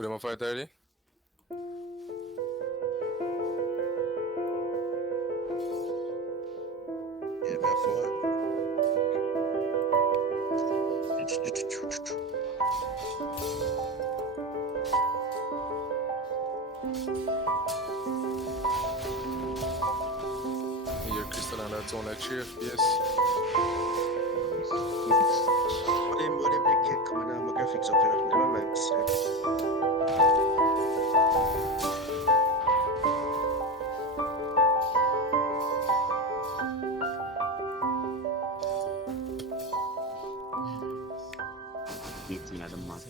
With them a fight already? Yeah, man, for Your crystal and that sound like sheriff, yes. what them they get coming on my graphics up here. Never mind, sir. Meeting at the month.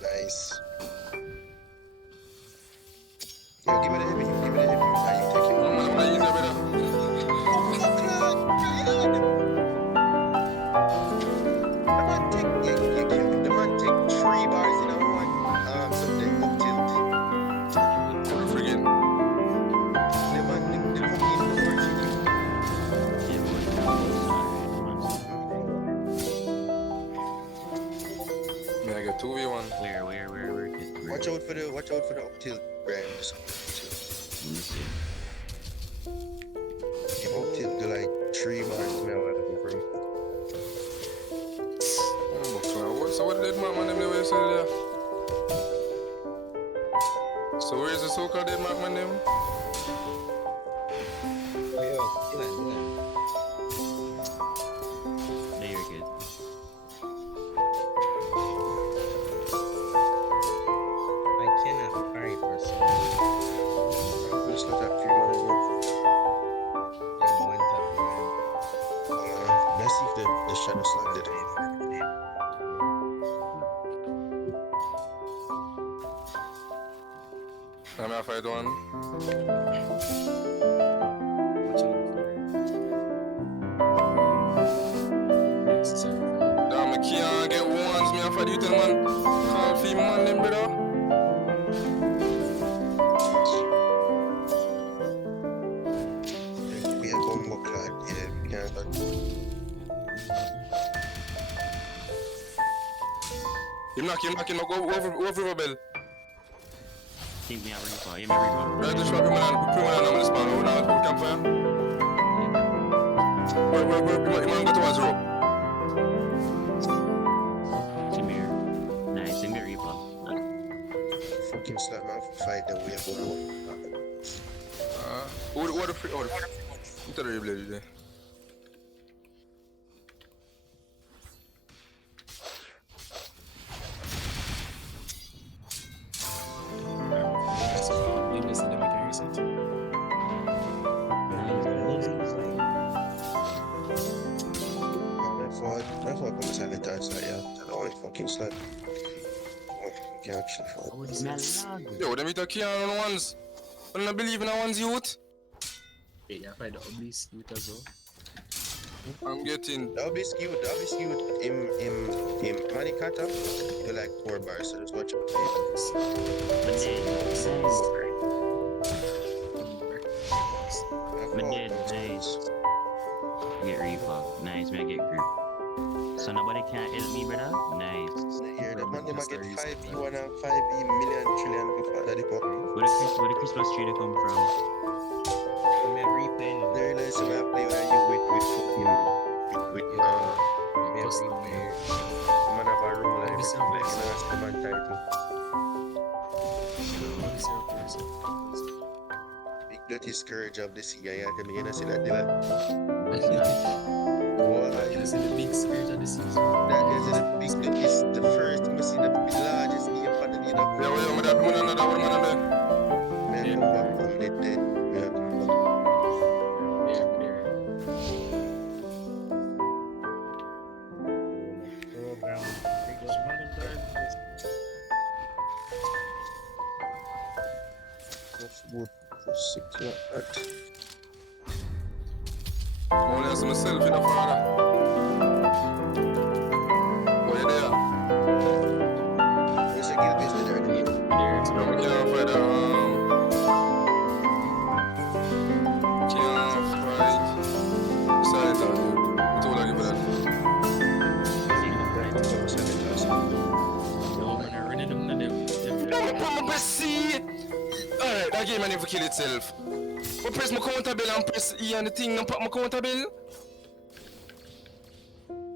Nice. Yo, give me the heavy, give me the heavy. Now you take it. I'm gonna use that better. Oh, fuck, lad. The man take, the man take 3 bars in a one, something up tilt. What a friggin'. The man, the hook in before chicken. Man, I got 2v1. Where? Watch out for the up tilt, Brian. Just up tilt. Let me see. Him up tilt do like 3 bars to me. I'm looking for him. So what did Mark man name the way you said there? So where is the so-called dead Mark man name? There you're good. I cannot carry person. Just look at 3 bars. Then one tap, man. Let's see if the shadow slide did it. I'm gonna fight one. What's on Damn, I can't get ones. Me, I fight you tell man. Call for man them, brother. We have one more card. Yeah, we can't go. You knock him, go over Rebel. Think me a reaper. You may reaper. Right, just drop him on, put him on the spawn. Over now, put campfire. Where, you man go towards the rope. Jameer. Nice. Jameer reaper. Fucking slap man for fight that we have one more. What the freak? Oh, the freak. I'm telling you, blade today. That's what comes at the time, so yeah. I don't want to fucking slap. Oh, you can actually fight. Yo, them hit a key on ones. I don't believe in a one's youth. Yeah, I find the obelisk with as well. I'm getting. That'll be skewed. In Manikata, you like 4 bars, so just watch out for Nice. Get reaper. Nice. Me I get group. So nobody can help me, brother. Nice. Here, the man, they might get 5v1 and 5v million trillion before that. Where the Christmas tree they come from? I'm a replay. There is a map play where you with man have a rule like this, the man title. Big dirty scourge of the sea, I can begin to see that dealer. Is it the big scourge of the season? That is the big, it's the first, you see the largest name for the leader. Yeah, well, I'm another man. Man, come back, I'm dead. Yeah, come back. That's good for 6 like that. Only as myself in the father. Where you there? There's a guild base there already. There's No, we can't fight can't fight. Besides that, I told I give it that. no man, I running them to them. No, I'm press C. Alright, that game I never kill itself. I press my counter bell and press E and the thing and pop my counter bell.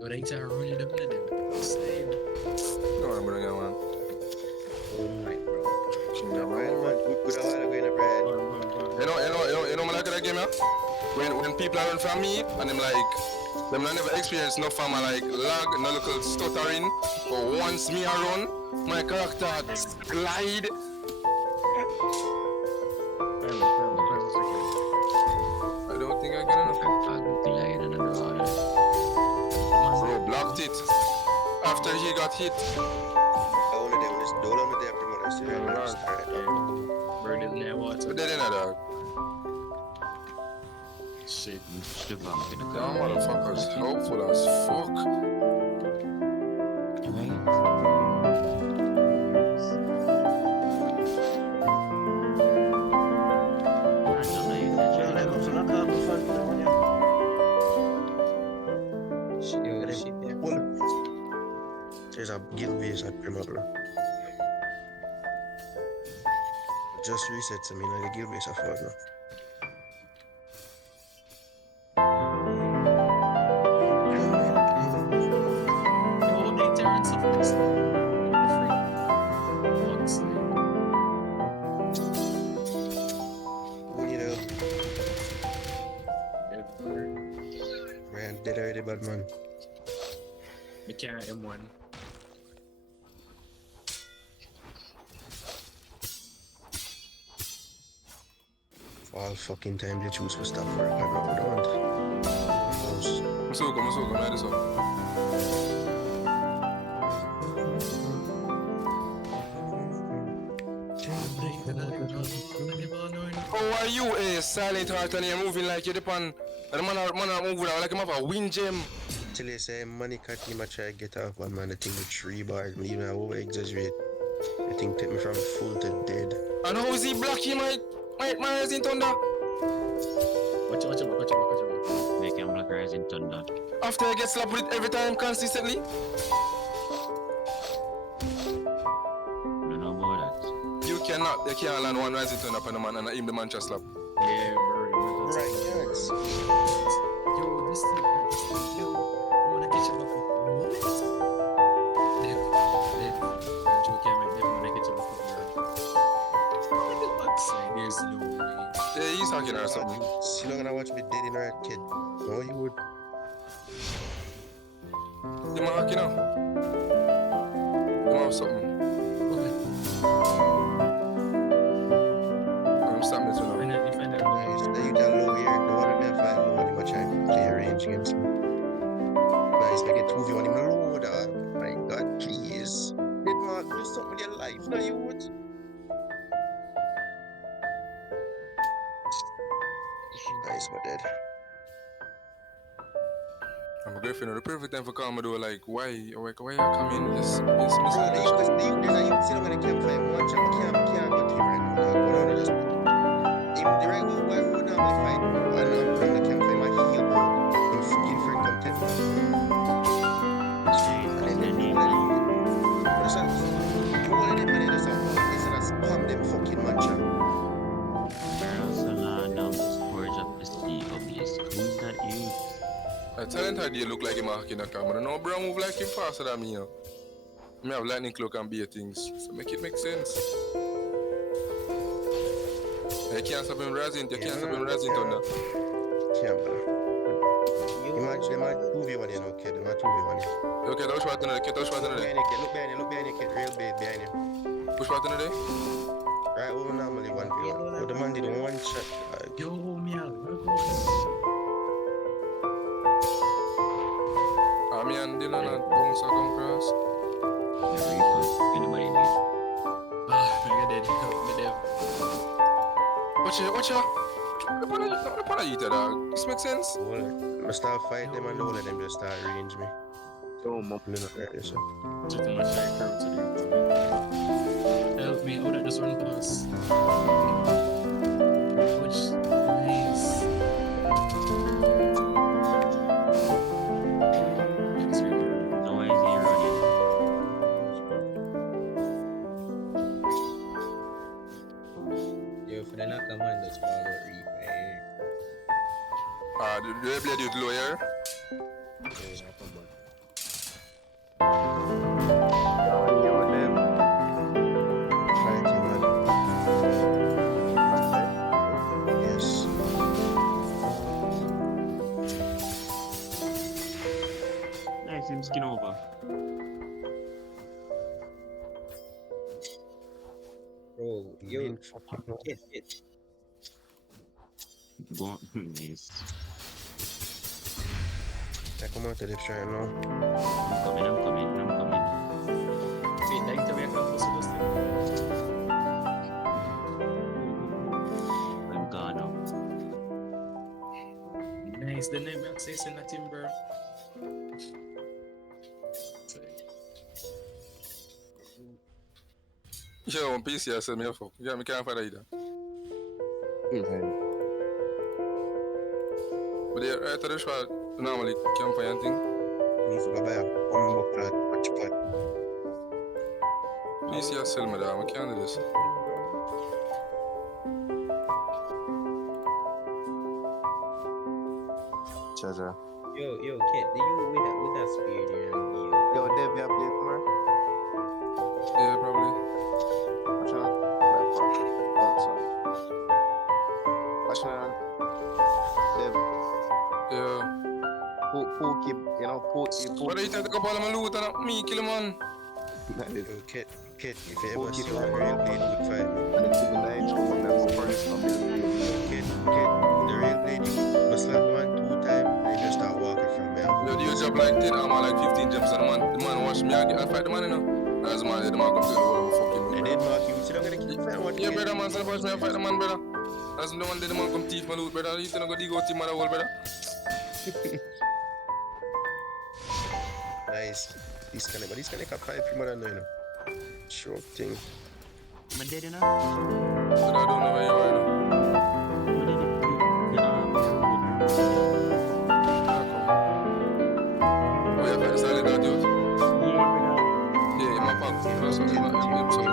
Yo, they try running them to them. Same. No, I'm bringing one. Oh my bro. Kingdom, man, good a while ago in a bread. You know, I like that game, yeah? When people are run from me and them like, them I never experienced no farmer like lag, no little stuttering, but once me I run, my character glide. I don't think I can enough. Bro, blocked it. After he got hit. All of them, just don't let me there promote. Burn in there water. But they didn't know Shit. The bump in the that. car. Y'all motherfuckers helpful as fuck. There's a guild base at Primavera. Just reset to me like the guild base I found now. Yo, they tearing stuff like this. We need help. Man, dead already, bad man. Me carry M1. All fucking time they choose to stop work. I know what I want. Masuko, man, this one. How are you, silent heart, and you're moving like you're the pan? And the man are moving like him have a wind gem. Till they say money cat team I try to get off one man, I think the 3 bars, me even I over exaggerate. I think take me from full to dead. And how is he blocking my Rising Thunder? Watch out. Make him black Rising Thunder. After I get slapped with it every time consistently? You know about that. You can't land one Rising Thunder upon the man and aim the man just slap. Yeah, bro. Right, yes. Yo, this thing. Yo, I wanna catch up with what? That joke I make, never wanna catch up with what the fuck's like? There's no way. Yeah, he's talking or something. You're not gonna watch me dead in her kid. No, you would. You might hacking now. You might have something. I'm stopping this one now. Nice. Now you got low here. No one of them fight low when you try to play a range against me. Nice, make it 2v1 him low, dog. My god, please. Did Mark do something with your life? No, you would. Nice, but dead. I'm grateful. The perfect time for calling me though, like, why you come in? Yes, Bro, there's a youth sitting on the campfire. One shot, I can't go to him right now. Go down and just. Even the right one, why would not fight? And I'm putting the campfire in my heel, bro. In fucking friend content. And then you let him. What is that? You want them money, that's how it's gonna spam them fucking mancha. Barcelona, Forge of the Sea, obvious. Who's that you? I tell how you look like him hacking the camera. No, bro, move like him faster than me, you know. Me have lightning cloak and beer things, so make it make sense. You can't stop him rising, Thunder. Can't, bro. Imagine them at 2v1, you know, kid. Them at 2v1. Okay, touch button there, touch button Look there. behind you, kid. Look behind you, kid. Real big behind you. Push button there. Right, over normally 1v1. But the man did one shot. Yo, me out. Me and Dylan are bounce come cross. Anybody need? Ah, I got dead. Help me, Dev. Watch ya. What are you dog? This makes sense? Well, I start fight them and all of them just start range me. Yo, my No, not like this. Just too much like curve to the help me, oh that just run past. Which nice. So why is he running? Yo, for the knock man, just follow reef. Do they blade with lawyer? yo, them. Fighting man. Yes. Nice him skin over. Bro, yo, it. Go on. Nice. I come out to the try now. I'm coming. Wait, that tell me I can't post this thing. I'm gone now. Nice, the name access in that team, bro. Yo, one piece here, send me a fuck. Yeah, me can't find that either. But yeah, right to the shot, normally campfire and thing. Me for go buy a bumbo clot, watch pot. Please, yeah, sell me that. I can't do this. Chaja. Yo, kid, do you with that spear there and you? Yo, Dev, you have played tomorrow? Yeah, probably. Watch out. Also. Watch out. Dev, Yeah. who keep, you know, What do you think? Take up all of my loot and me kill him, man. Yo, kid, if you ever Okay, see a real blade, good fight. and it's in the night, so I'm going to for this one. Kid, the real blade, you must slap the man 2 times, and you just start walking from there. Yo, do you drop like 10 armor, like 15 gems, and the man watch me, I fight the man, you know. As the man come to the world of fucking And loot, then bro. mark you, so I'm gonna keep fighting what Yeah, brother, man, so watch me, I fight the man, brother. As the man come thief my loot, brother. You gonna go dig out him, man, whole, brother. Nice. This kind of fight from other, you know. Sure thing. I'm dead enough. But I don't know where you are, you know. What did it do? Oh, yeah, fight the silent out, dude. Yeah, brother. Yeah, in my pack. That's what Till I'm saying.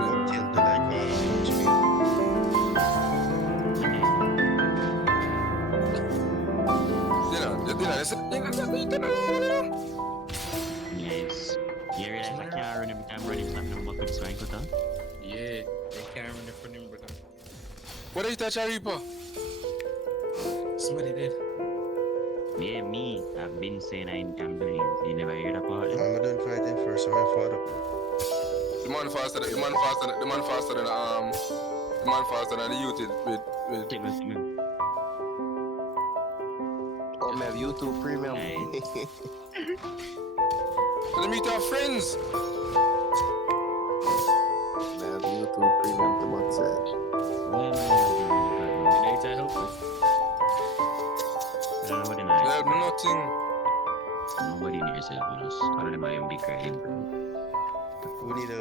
the like Nice. You realize I can't run every time running something about quick swing cut on? Yeah, they can't run it from him, brother. What are you touch, Reaper? Somebody did. Yeah, me. I've been saying I'm doing it. You never heard about it? I'm done fighting first, so I'm fought up. The man faster than the youth with Take me from him. Oh, man, YouTube Premium. Nice. Let me meet our friends. Man, YouTube Premium to much say. Well, Did I try help with? I don't know what I they have nothing. Nobody near yourself on us. All of them are big crying, bro. We need a